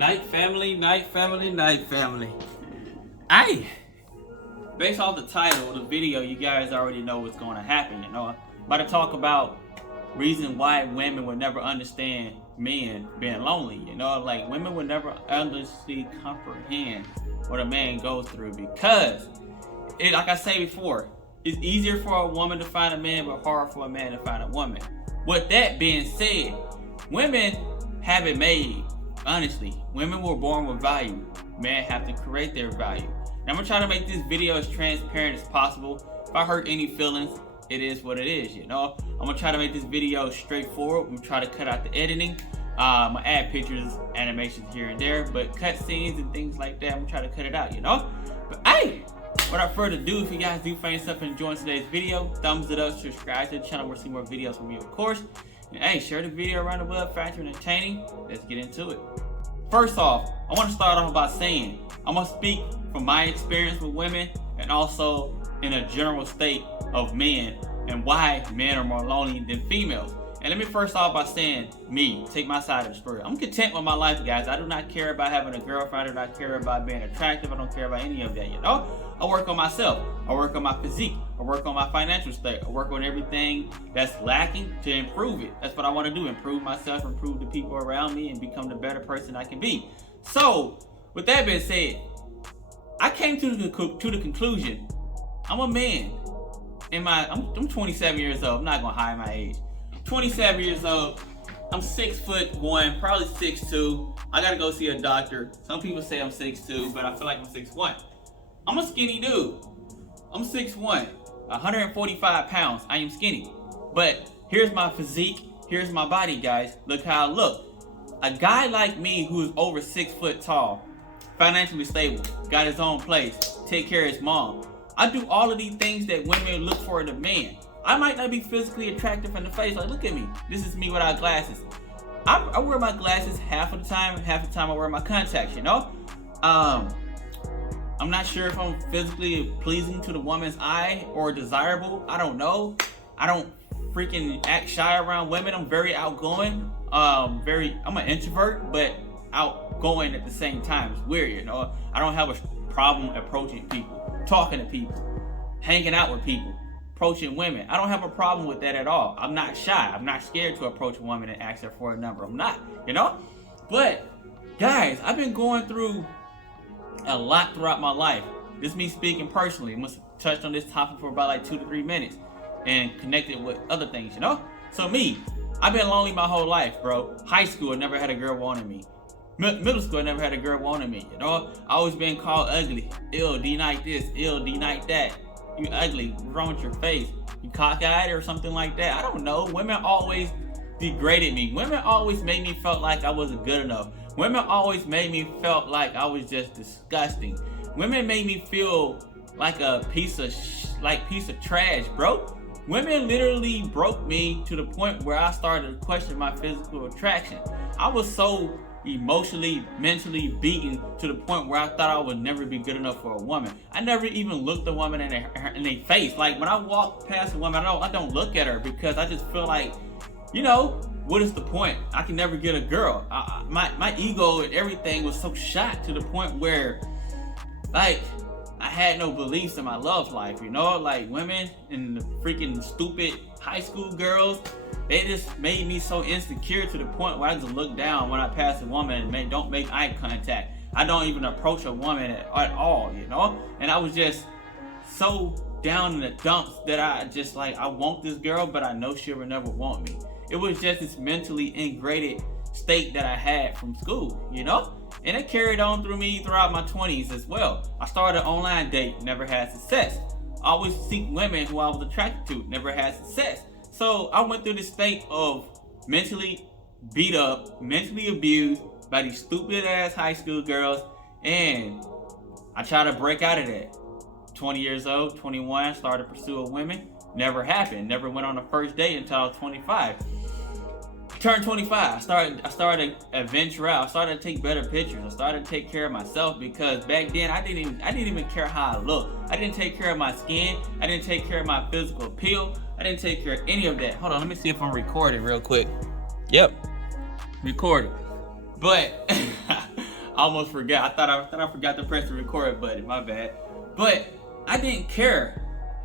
Night family, night family, night family. Hey, based off the title of the video, you guys already know what's going to happen. I'm about to talk about reason why women would never understand men being lonely. Like women would never honestly comprehend what a man goes through because, like I said before, it's easier for a woman to find a man, but harder for a man to find a woman. With that being said, women have it made. Honestly, women were born with value. Men have to create their value. And I'm gonna try to make this video as transparent as possible. If I hurt any feelings, it is what it is. I'm gonna try to make this video straightforward. I'm gonna try to cut out the editing. I'm gonna add pictures, animations here and there, but cut scenes and things like that, I'm gonna try to cut it out. But hey, without further ado, if you guys do find yourself enjoying today's video, thumbs it up, subscribe to the channel. We'll see more videos from me, of course. And hey, share the video around the web, find you entertaining. Let's get into it. First off, I want to start off by saying I'm gonna speak from my experience with women and also in a general state of men and why men are more lonely than females. And let me first off by saying me, take my side of the story. I'm content with my life, guys. I do not care about having a girlfriend. I do not care about being attractive. I don't care about any of that, I work on myself. I work on my physique. I work on my financial state. I work on everything that's lacking to improve it. That's what I want to do, improve myself, improve the people around me, and become the better person I can be. So, with that being said, I came to the conclusion, I'm a man. I'm 27 years old. I'm not going to hide my age. 27 years old. I'm 6'1", probably 6'2". I got to go see a doctor. Some people say I'm 6'2", but I feel like I'm 6'1". I'm a skinny dude. I'm 6'1", 145 pounds. I am skinny. But here's my physique. Here's my body, guys. Look how I look. A guy like me who's over 6 foot tall, financially stable, got his own place, take care of his mom. I do all of these things that women look for in a man. I might not be physically attractive in the face. Like, look at me. This is me without glasses. I wear my glasses half of the time. Half the time I wear my contacts, I'm not sure if I'm physically pleasing to the woman's eye or desirable. I don't know. I don't freaking act shy around women. I'm very outgoing. I'm an introvert, but outgoing at the same time. It's weird, I don't have a problem approaching people, talking to people, hanging out with people, approaching women. I don't have a problem with that at all. I'm not shy. I'm not scared to approach a woman and ask her for a number. I'm not, But, guys, I've been going through a lot throughout my life. This is me speaking personally. I must have touched on this topic for about like 2 to 3 minutes and connected with other things, So me, I've been lonely my whole life, bro. High school, I never had a girl wanting me. Middle school, I never had a girl wanting me, I always been called ugly. Ill, D-night this, ill, D-night that. You ugly, what's wrong with your face? You cockeyed or something like that? I don't know. Women always degraded me. Women always made me felt like I wasn't good enough. Women always made me felt like I was just disgusting. Women made me feel like a piece of trash, bro. Women literally broke me to the point where I started to question my physical attraction. I was so emotionally, mentally beaten to the point where I thought I would never be good enough for a woman. I never even looked a woman in their face. Like when I walk past a woman, I don't look at her because I just feel like, what is the point? I can never get a girl. My ego and everything was so shot to the point where, like, I had no beliefs in my love life, Like women and the freaking stupid high school girls, they just made me so insecure to the point where I just look down when I pass a woman and don't make eye contact. I don't even approach a woman at all, And I was just so down in the dumps that I want this girl, but I know she'll never want me. It was just this mentally ingrained state that I had from school, And it carried on through me throughout my 20s as well. I started an online date, never had success. I always seek women who I was attracted to, never had success. So I went through this state of mentally beat up, mentally abused by these stupid ass high school girls, and I tried to break out of that. 20 years old, 21, started to pursue a woman. Never happened. Never went on a first date until I was 25. Turned 25. I started to venture out. I started to take better pictures. I started to take care of myself because back then I didn't even care how I looked. I didn't take care of my skin. I didn't take care of my physical appeal. I didn't take care of any of that. Hold on, let me see if I'm recording real quick. Yep, recording. But almost forgot. I thought I forgot to press the record button. My bad. But I didn't care.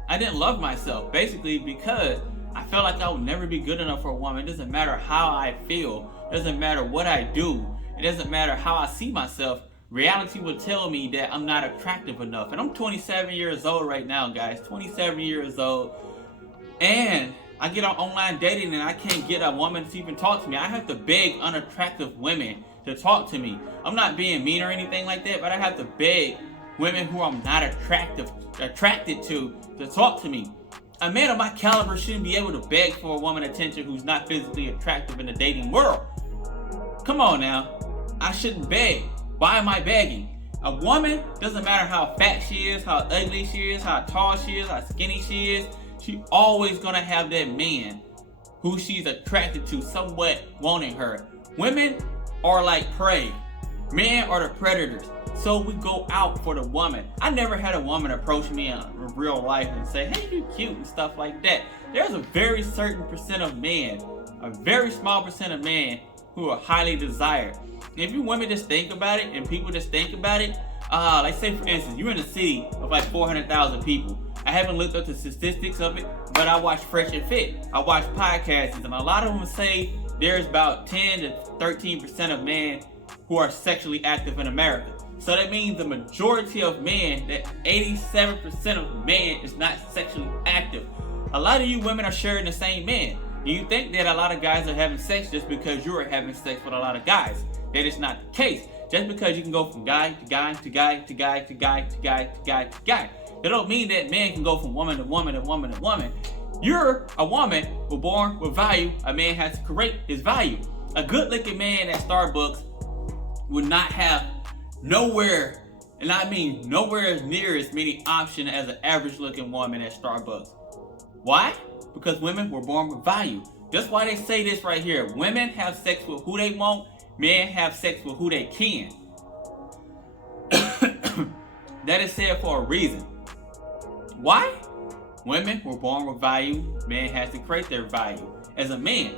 I didn't love myself, basically, because I felt like I would never be good enough for a woman. It doesn't matter how I feel. It doesn't matter what I do. It doesn't matter how I see myself. Reality will tell me that I'm not attractive enough. And I'm 27 years old right now, guys. 27 years old. And I get on online dating and I can't get a woman to even talk to me. I have to beg unattractive women to talk to me. I'm not being mean or anything like that, but I have to beg women who I'm not attracted to talk to me. A man of my caliber shouldn't be able to beg for a woman attention who's not physically attractive in the dating world. Come on now. I shouldn't beg. Why am I begging? A woman, doesn't matter how fat she is, how ugly she is, how tall she is, how skinny she is, she always gonna have that man who she's attracted to somewhat wanting her. Women are like prey. Men are the predators. So we go out for the woman. I never had a woman approach me in real life and say, hey, you cute and stuff like that. There's a very certain percent of men, a very small percent of men who are highly desired. And if you women just think about it and people just think about it, like say for instance, you're in a city of like 400,000 people. I haven't looked up the statistics of it, but I watch Fresh and Fit. I watch podcasts, and a lot of them say there's about 10 to 13% of men who are sexually active in America. So that means the majority of men, that 87% of men is not sexually active. A lot of you women are sharing the same men. Do you think that a lot of guys are having sex just because you are having sex with a lot of guys? That is not the case. Just because you can go from guy to guy to guy to guy to guy to guy to guy to guy. That don't mean that man can go from woman to woman to woman to woman. You're a woman, we're born with value. A man has to create his value. A good looking man at Starbucks would not have nowhere, and I mean nowhere near as many options as an average looking woman at Starbucks. Why? Because women were born with value. That's why they say this right here. Women have sex with who they want. Men have sex with who they can. That is said for a reason. Why? Women were born with value. Men has to create their value. As a man,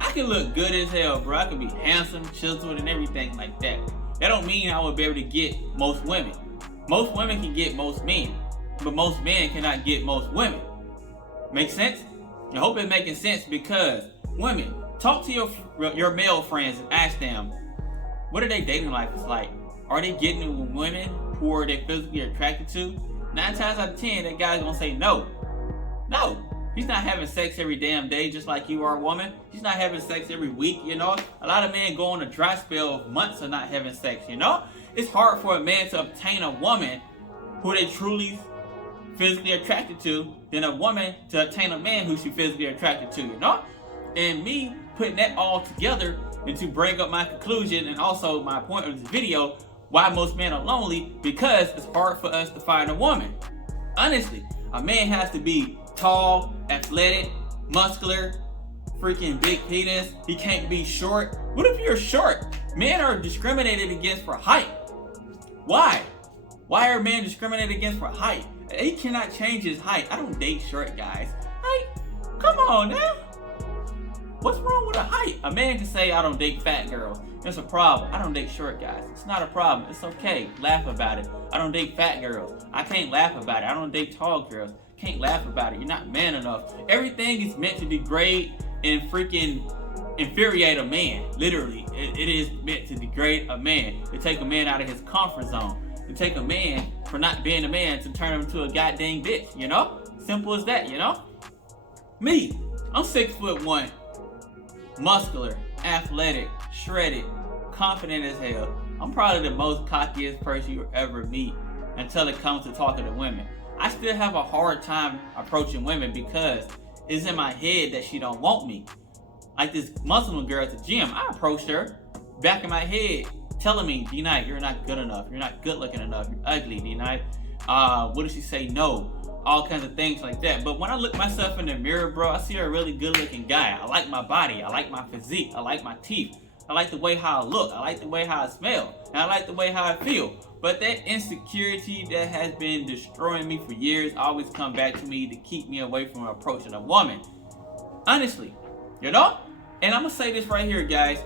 I can look good as hell, bro. I can be handsome, chiseled, and everything like that. That don't mean I would be able to get most women. Most women can get most men, but most men cannot get most women. Make sense? I hope it's making sense, because women, talk to your male friends and ask them, what are their dating life is like? Are they getting it with women who are they physically attracted to? 9 times out of 10, that guy's gonna say no. No. He's not having sex every damn day just like you are a woman. He's not having sex every week, you know? A lot of men go on a dry spell of months of not having sex, you know? It's hard for a man to obtain a woman who they truly physically attracted to than a woman to obtain a man who she's physically attracted to, you know? And me putting that all together and to bring up my conclusion and also my point of this video, why most men are lonely, because it's hard for us to find a woman. Honestly, a man has to be tall, athletic, muscular, freaking big penis. He can't be short. What if you're short? Men are discriminated against for height. Why? Why are men discriminated against for height? He cannot change his height. I don't date short guys. Like, come on now. What's wrong with a height? A man can say, I don't date fat girls. It's a problem. I don't date short guys. It's not a problem. It's okay. Laugh about it. I don't date fat girls. I can't laugh about it. I don't date tall girls. Can't laugh about it. You're not man enough. Everything is meant to degrade and freaking infuriate a man. Literally, it is meant to degrade a man. To take a man out of his comfort zone. To take a man for not being a man to turn him into a goddamn bitch. You know? Simple as that, you know? Me, I'm 6'1", muscular, athletic, shredded, confident as hell. I'm probably the most cockiest person you'll ever meet until it comes to talking to women. I still have a hard time approaching women because it's in my head that she don't want me. Like this Muslim girl at the gym, I approached her, back in my head, telling me, D-Night, you're not good enough. You're not good looking enough. You're ugly, D-Night. What did she say? No. All kinds of things like that. But when I look myself in the mirror, bro, I see a really good looking guy. I like my body. I like my physique. I like my teeth. I like the way how I look. I like the way how I smell. And I like the way how I feel. But that insecurity that has been destroying me for years always come back to me to keep me away from approaching a woman. Honestly, you know? And I'm going to say this right here, guys.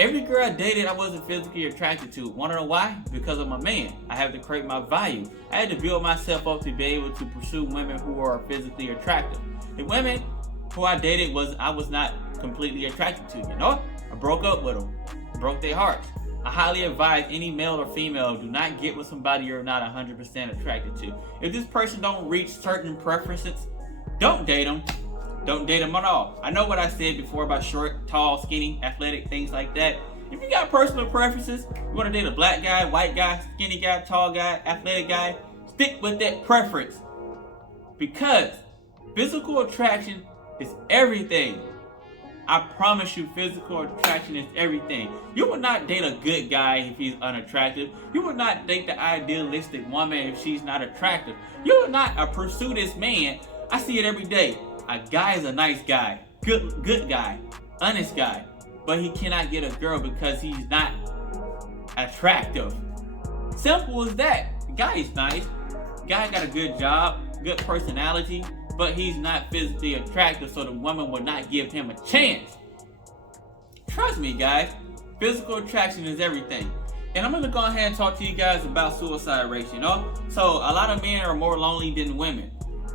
Every girl I dated, I wasn't physically attracted to. Wanna know why? Because of my man. I have to create my value. I had to build myself up to be able to pursue women who are physically attractive. The women who I dated I was not completely attracted to. You know, I broke up with them, broke their hearts. I highly advise any male or female, do not get with somebody you're not 100% attracted to. If this person don't reach certain preferences, don't date them. Don't date them at all. I know what I said before about short, tall, skinny, athletic, things like that. If you got personal preferences, you want to date a black guy, white guy, skinny guy, tall guy, athletic guy, stick with that preference. Because physical attraction is everything. I promise you, physical attraction is everything. You would not date a good guy if he's unattractive. You would not date the idealistic woman if she's not attractive. You would not pursue this man. I see it every day. A guy is a nice guy, good guy, honest guy, but he cannot get a girl because he's not attractive. Simple as that. The guy is nice. The guy got a good job, good personality, but he's not physically attractive, so the woman will not give him a chance. Trust me, guys. Physical attraction is everything. And I'm gonna go ahead and talk to you guys about suicide rates, you know? So a lot of men are more lonely than women.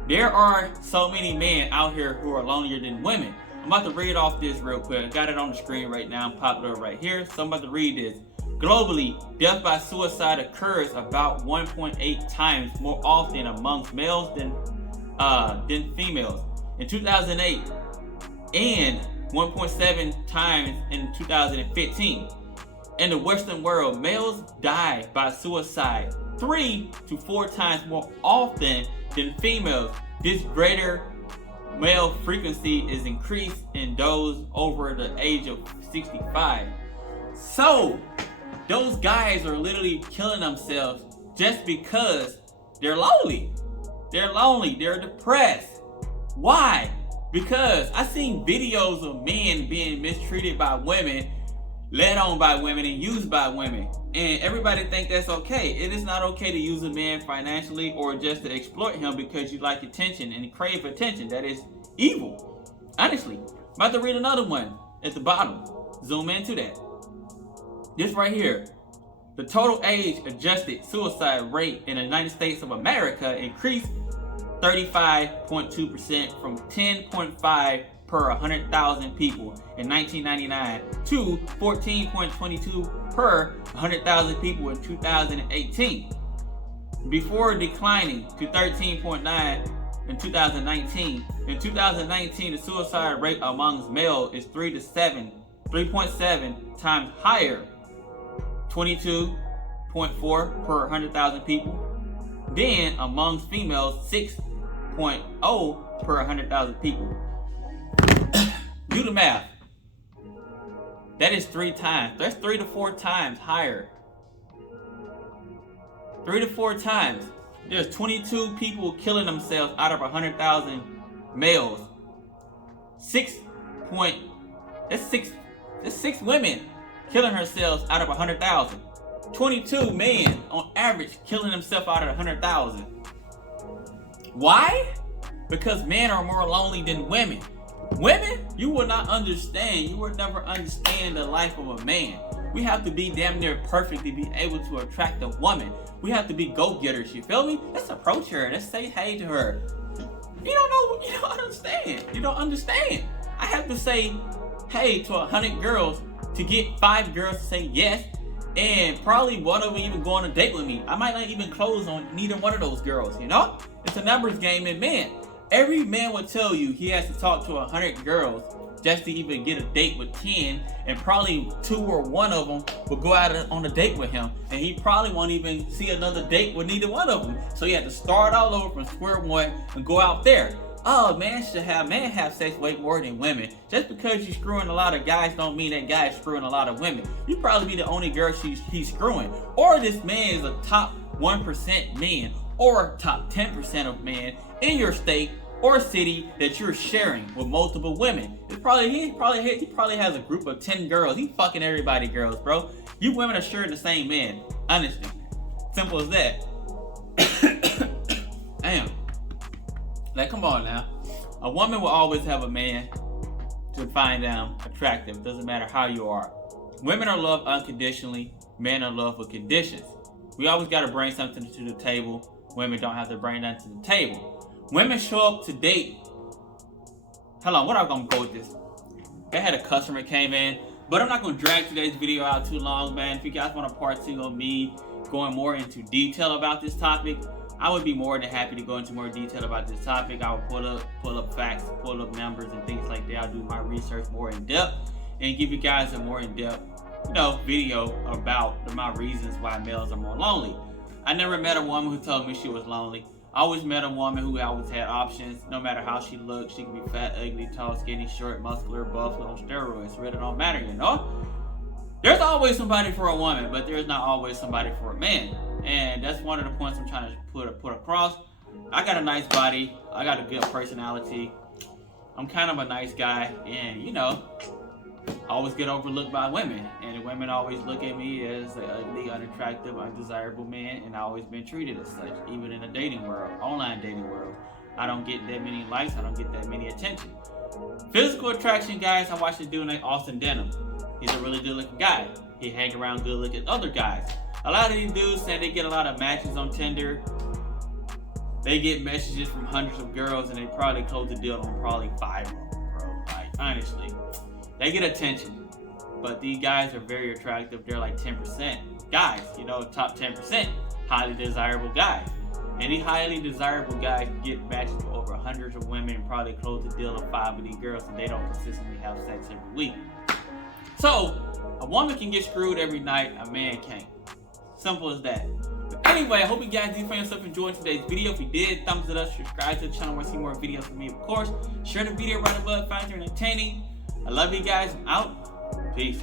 There are so many men out here who are lonelier than women. I'm about to read off this real quick. I got it on the screen right now. I'm popping it up right here. So I'm about to read this. Globally, death by suicide occurs about 1.8 times more often amongst males than females in 2008, and 1.7 times in 2015. In the Western world, males die by suicide 3 to 4 times more often than females. This greater male frequency is increased in those over the age of 65. So, those guys are literally killing themselves just because they're lonely. They're lonely, they're depressed. Why? Because I seen videos of men being mistreated by women, led on by women, and used by women. And everybody think that's okay. It is not okay to use a man financially or just to exploit him because you like attention and crave attention. That is evil. Honestly. I'm about to read another one at the bottom. Zoom into that. This right here. The total age adjusted suicide rate in the United States of America increased 35.2% from 10.5 per 100,000 people in 1999 to 14.22 per 100,000 people in 2018, before declining to 13.9 in 2019. In 2019, the suicide rate amongst males is 3.7 times higher, 22.4 per 100,000 people, then amongst females 6.0 per 100,000 people. Do the math. That is 3 times. That's 3 to 4 times higher. 3 to 4 times. There's 22 people killing themselves out of 100,000 males. That's six women killing herself out of 100,000. 22 men on average killing themselves out of 100,000. Why? Because men are more lonely than women. Women, you will not understand. You will never understand the life of a man. We have to be damn near perfect to be able to attract a woman. We have to be go-getters, you feel me? Let's approach her. Let's say hey to her. You don't know, you don't understand. You don't understand. I have to say hey to 100 girls to get 5 girls to say yes, and probably one of them even go on a date with me. I might not even close on neither one of those girls, you know? It's a numbers game in men. Every man will tell you he has to talk to 100 girls just to even get a date with 10, and probably 2 or 1 of them will go out on a date with him, and he probably won't even see another date with neither one of them. So he had to start all over from square one and go out there. Oh, men have sex way more than women. Just because you're screwing a lot of guys don't mean that guy is screwing a lot of women. You probably be the only girl he's screwing. Or this man is a top 1% man, or top 10% of men in your state or city that you're sharing with multiple women. He probably has a group of 10 girls. He fucking everybody girls, bro. You women are sharing the same man. Honestly. Simple as that. Damn. Like, come on now. A woman will always have a man to find them attractive. Doesn't matter how you are. Women are loved unconditionally. Men are loved with conditions. We always got to bring something to the table. Women don't have to bring that to the table. Women show up to date. Hold on, what am I going to go with this? They had a customer came in, but I'm not going to drag today's video out too long, man. If you guys want a part 2 of me going more into detail about this topic, I would be more than happy to go into more detail about this topic. I will pull up facts, pull up numbers and things like that. I'll do my research more in depth and give you guys a more in-depth, video about my reasons why males are more lonely. I never met a woman who told me she was lonely. I always met a woman who always had options, no matter how she looked. She could be fat, ugly, tall, skinny, short, muscular, buff, on steroids. It really don't matter, There's always somebody for a woman, but there's not always somebody for a man. And that's one of the points I'm trying to put across. I got a nice body. I got a good personality. I'm kind of a nice guy, and I always get overlooked by women, and women always look at me as an ugly, unattractive, undesirable man, and I've always been treated as such, even in the dating world, online dating world. I don't get that many likes, I don't get that many attention. Physical attraction, guys, I watched this dude named Austin Denham. He's a really good looking guy. He hang around good looking other guys. A lot of these dudes say they get a lot of matches on Tinder. They get messages from hundreds of girls, and they probably close the deal on probably 5 of them, bro. Like, honestly. They get attention, but these guys are very attractive. They're like 10% guys, top 10%, highly desirable guys. And these highly desirable guys get matches with over hundreds of women and probably close the deal on 5 of these girls, and they don't consistently have sex every week. So, a woman can get screwed every night, a man can't. Simple as that. But anyway, I hope you guys did find yourself enjoying today's video. If you did, thumbs it up, subscribe to the channel, want to see more videos from me, of course. Share the video right above, find it entertaining. I love you guys. I'm out. Peace.